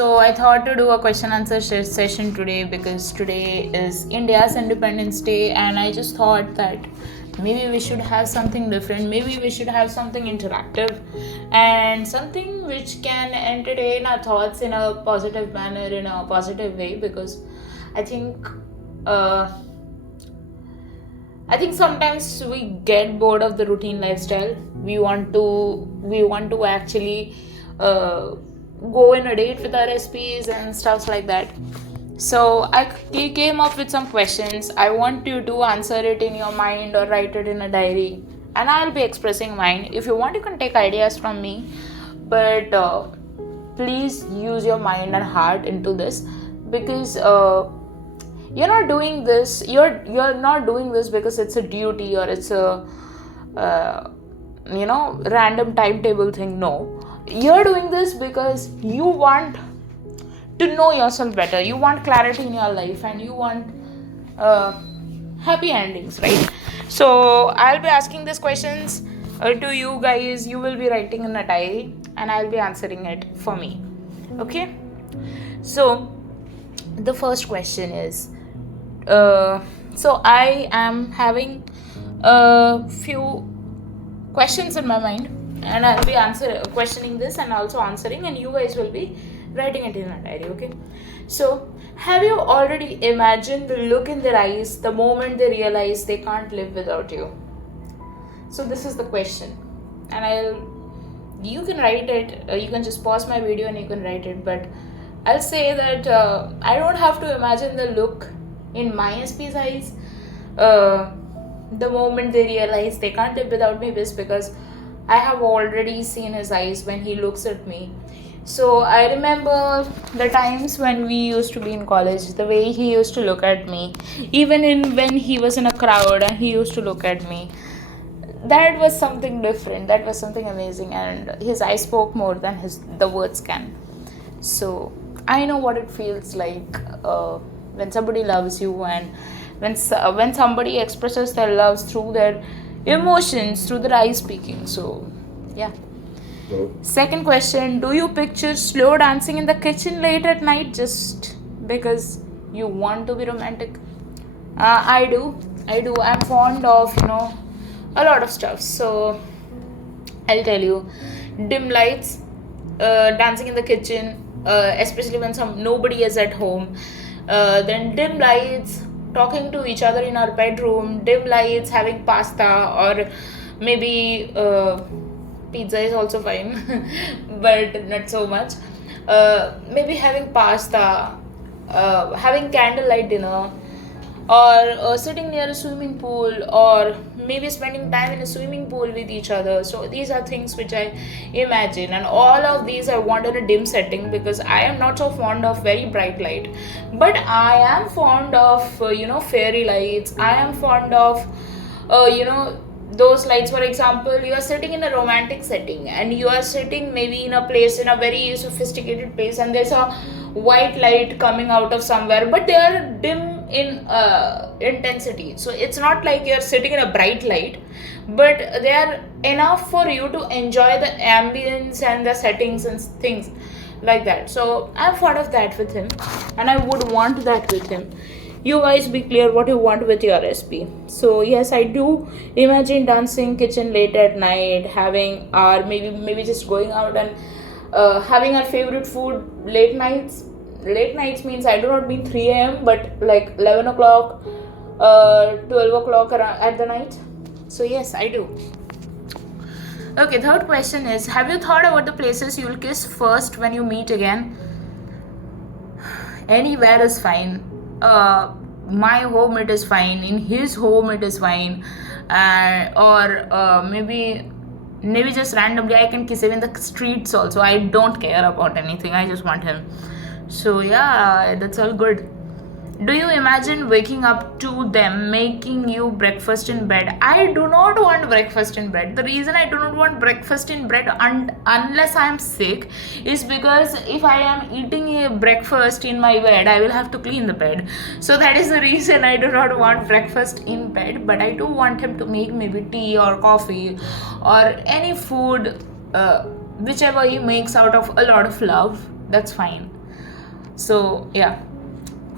So I thought to do a question answer session today because today is India's Independence Day, and I just thought that maybe we should have something different. Maybe we should have something interactive and something which can entertain our thoughts in a positive manner, in a positive way. Because I think. Uh, I think sometimes we get bored of the routine lifestyle. We want to actually uh, go in a date with our SPs and stuff like that. So I came up with some questions. I want you to answer it in your mind or write it in a diary, and I'll be expressing mine. If you want, you can take ideas from me, but please use your mind and heart into this because. You're not doing this because it's a duty or it's a random timetable thing. No, you're doing this because you want to know yourself better, you want clarity in your life, and you want uh, happy endings, right? So I'll be asking these questions to you guys. You will be writing in a diary and I'll be answering it for me. Okay, so the first question is so I am having a few questions in my mind, and I'll be questioning this and also answering, and you guys will be writing it in a diary. Okay, so have you already imagined the look in their eyes the moment they realize they can't live without you? So this is the question, and you can write it. You can just pause my video and you can write it, but I'll say that I don't have to imagine the look in my SP's eyes the moment they realize they can't live without me, because I have already seen his eyes when he looks at me. So I remember the times when we used to be in college, the way he used to look at me, even when he was in a crowd and he used to look at me. That was something different. That was something amazing, and his eyes spoke more than the words can. So I know what it feels like when somebody loves you, and when somebody expresses their loves through their emotions, through their eyes speaking. So yeah. Second question: do you picture slow dancing in the kitchen late at night just because you want to be romantic? I do. I'm fond of a lot of stuff. So I'll tell you: dim lights, dancing in the kitchen, especially when nobody is at home. Then dim lights, talking to each other in our bedroom. Dim lights, having pasta, or maybe pizza is also fine, but not so much. Maybe having pasta, having candlelight dinner, or sitting near a swimming pool, or maybe spending time in a swimming pool with each other. So these are things which I imagine, and all of these I want in a dim setting because I am not so fond of very bright light, but I am fond of fairy lights. I am fond of those lights. For example, you are sitting in a romantic setting and you are sitting maybe in a place, in a very sophisticated place, and there's a white light coming out of somewhere, but they are dim in intensity. So it's not like you're sitting in a bright light, but they are enough for you to enjoy the ambience and the settings and things like that. So I'm fond of that with him, and I would want that with him. You guys be clear what you want with your SP. So yes, I do imagine dancing kitchen late at night, having or maybe just going out and having our favorite food late nights. Late nights means I do not mean 3 a.m. but like 11 o'clock, 12 o'clock at the night. So yes, I do. Okay, third question is: have you thought about the places you'll kiss first when you meet again? Anywhere is fine. My home, it is fine. In his home, it is fine. Or maybe just randomly I can kiss him in the streets also. I don't care about anything. I just want him. So yeah, that's all good. Do you imagine waking up to them making you breakfast in bed? I do not want breakfast in bed. The reason I do not want breakfast in bed unless I am sick is because if I am eating a breakfast in my bed, I will have to clean the bed. So that is the reason I do not want breakfast in bed. But I do want him to make maybe tea or coffee or any food, whichever he makes out of a lot of love. That's fine. So yeah.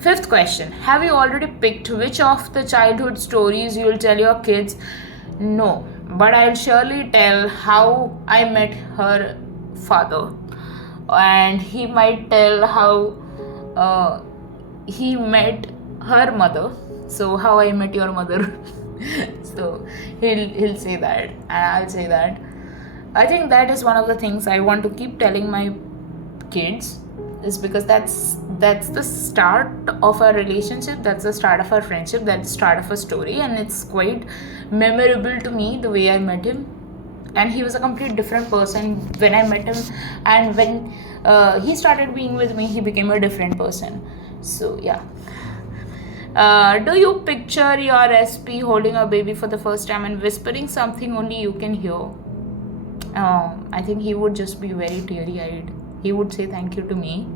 Fifth question. Have you already picked which of the childhood stories you'll tell your kids? No, but I'll surely tell how I met her father, and he might tell how uh, he met her mother. So how I met your mother. So he'll say that, and I'll say that. I think that is one of the things I want to keep telling my kids, is because that's the start of our relationship, that's the start of our friendship, that's the start of a story, and it's quite memorable to me the way I met him. And he was a complete different person when I met him, and when he started being with me, he became a different person. So yeah. Do you picture your SP holding a baby for the first time and whispering something only you can hear? I think he would just be very teary eyed. He would say thank you to me,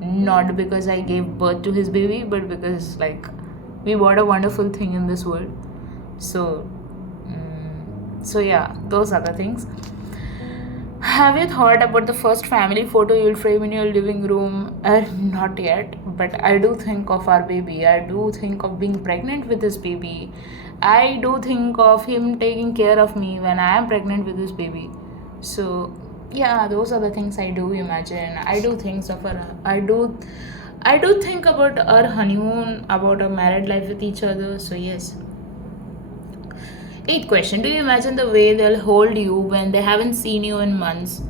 not because I gave birth to his baby, but because, like, we bought a wonderful thing in this world. So, so yeah, those are the things. Have you thought about the first family photo you'll frame in your living room? Not yet, but I do think of our baby. I do think of being pregnant with this baby. I do think of him taking care of me when I am pregnant with this baby. So yeah, those are the things I do imagine. I do things of our I do think about our honeymoon, about our married life with each other. So yes. Eighth question. Do you imagine the way they'll hold you when they haven't seen you in months?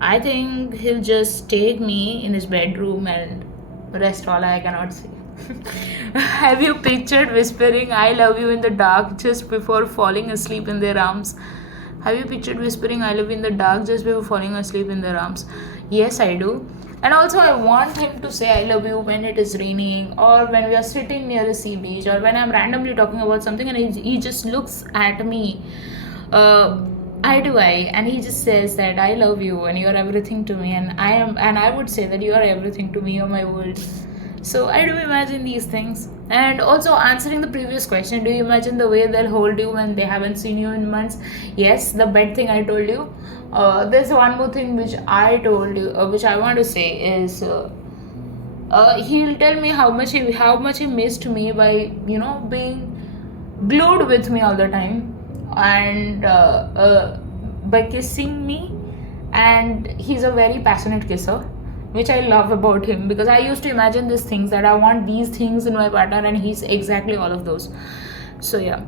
I think he'll just take me in his bedroom and rest all I cannot say. Have you pictured whispering I love you in the dark just before falling asleep in their arms? Have you pictured whispering I love you in the dark just before falling asleep in their arms? Yes, I do. And also, I want him to say I love you when it is raining, or when we are sitting near a sea beach, or when I'm randomly talking about something and he just looks at me eye to eye, and he just says that I love you and you're everything to me, and I would say that you are everything to me, you're my world. So I do imagine these things. And also, answering the previous question, do you imagine the way they'll hold you when they haven't seen you in months? Yes, the bed thing I told you. There's one more thing which I told you, which I want to say is, he'll tell me how much he missed me by being glued with me all the time, and by kissing me. And he's a very passionate kisser, which I love about him, because I used to imagine these things, that I want these things in my partner, and he's exactly all of those. So yeah.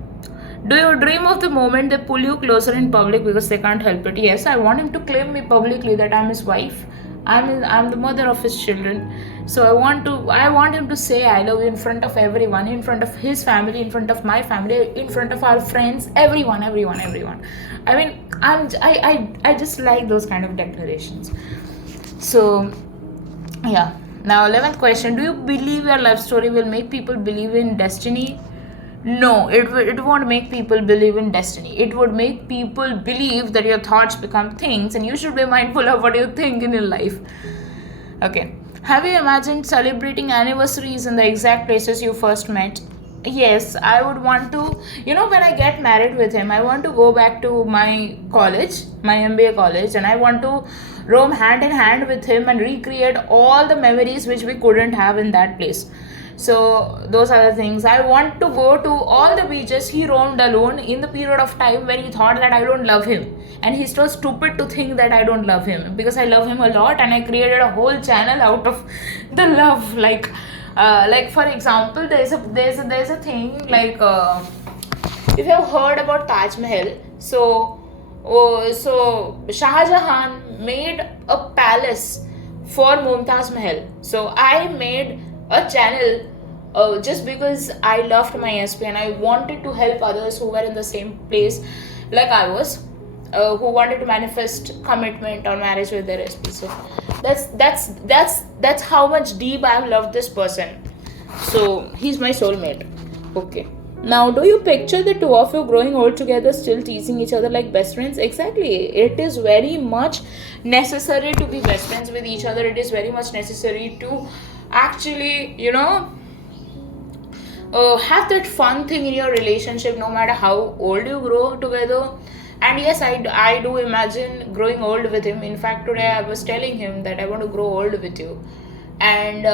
Do you dream of the moment they pull you closer in public because they can't help it? Yes, I want him to claim me publicly that I'm his wife. I'm the mother of his children. So I want him to say I love you in front of everyone, in front of his family, in front of my family, in front of our friends, everyone. I mean, I just like those kind of declarations. So yeah. Now, 11th question. Do you believe your love story will make people believe in destiny? No, it won't make people believe in destiny. It would make people believe that your thoughts become things, and you should be mindful of what you think in your life. Okay. Have you imagined celebrating anniversaries in the exact places you first met? Yes, I would want to, when I get married with him, I want to go back to my college, my MBA college, and I want to roam hand in hand with him and recreate all the memories which we couldn't have in that place. So those are the things. I want to go to all the beaches he roamed alone in the period of time when he thought that I don't love him, and he's so stupid to think that I don't love him, because I love him a lot, and I created a whole channel out of the love. Like for example, there's a thing like, if you have heard about Taj Mahal, so Shah Jahan made a palace for Mumtaz Mahal. So I made a channel just because I loved my SP and I wanted to help others who were in the same place like I was, who wanted to manifest commitment or marriage with their SP. So that's how much deep I have loved this person. So he's my soulmate. Okay. Now, do you picture the two of you growing old together, still teasing each other like best friends? Exactly. It is very much necessary to be best friends with each other. It is very much necessary to actually, have that fun thing in your relationship, no matter how old you grow together. And yes, I do imagine growing old with him. In fact, today I was telling him that I want to grow old with you. and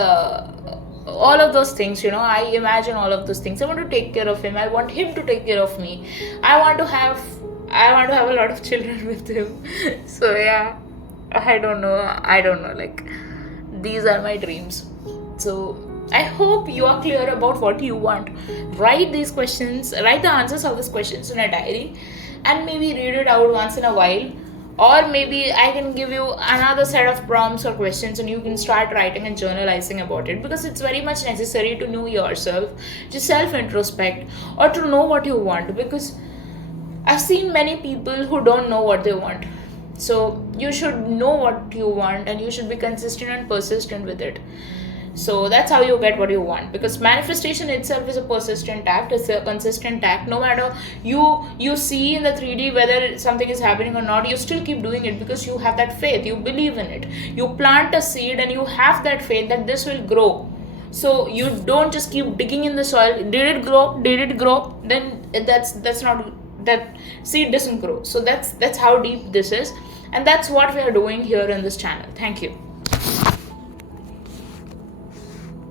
all of those things, I imagine all of those things. I want to take care of him, I want him to take care of me, i want to have I want to have a lot of children with him. So yeah, I don't know, like, these are my dreams. So I hope you are clear about what you want. Write the answers of these questions in a diary, and maybe read it out once in a while. Or maybe I can give you another set of prompts or questions, and you can start writing and journalizing about it, because it's very much necessary to know yourself, to self introspect, or to know what you want. Because I've seen many people who don't know what they want. So you should know what you want, and you should be consistent and persistent with it. So that's how you get what you want, because manifestation itself is a persistent act, it's a consistent act. No matter you see in the 3D whether something is happening or not, you still keep doing it, because you have that faith, you believe in it. You plant a seed and you have that faith that this will grow. So you don't just keep digging in the soil. Did it grow? Then that's not, that seed doesn't grow. So that's how deep this is, and that's what we are doing here in this channel. Thank you.